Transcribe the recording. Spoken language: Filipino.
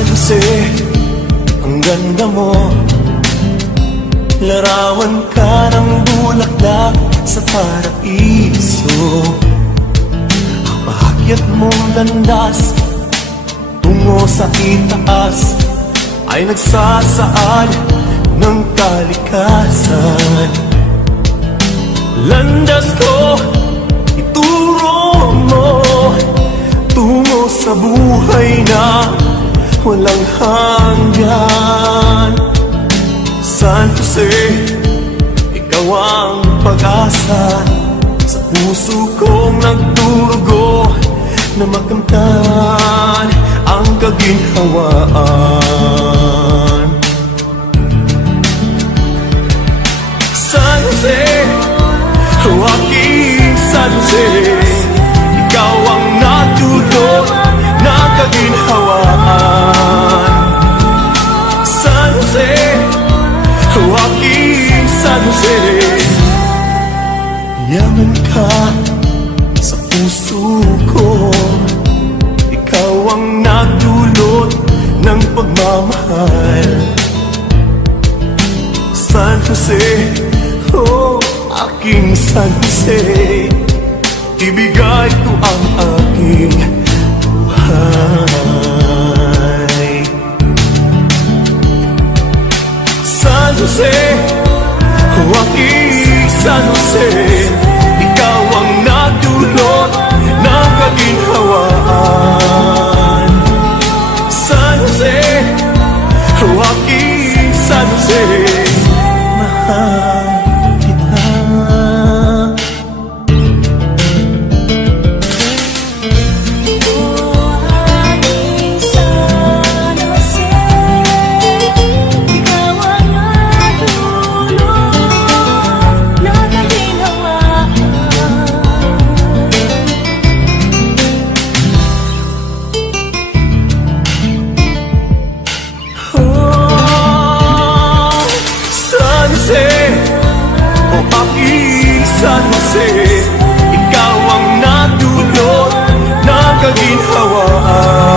San Jose, ang ganda mo. Larawan ka ng bulaklak sa paraiso. Paakyat mong landas tungo sa itaas ay nagsasaad ng kalikasan. Landas ko, ituro mo tungo sa buhay na walang hanggan. San Jose, ikaw ang pag-asa sa puso kong nagdurugo na makamtan ang kaginhawaan. San Jose, oh aking San Jose, ikaw ang natulog ng kaginhawaan. San Jose, oh aking San Jose, yaman ka sa puso ko. Ikaw ang nagdulot ng pagmamahal. San Jose, oh aking San Jose, ibigay ko ang aking buhay. San Jose, oh aking San Jose, ikaw ang nagdulot ng kaginhawaan. San Jose, oh aking San Jose, mahal kita. San Jose, ikaw ang natulot ng kaginhawaan.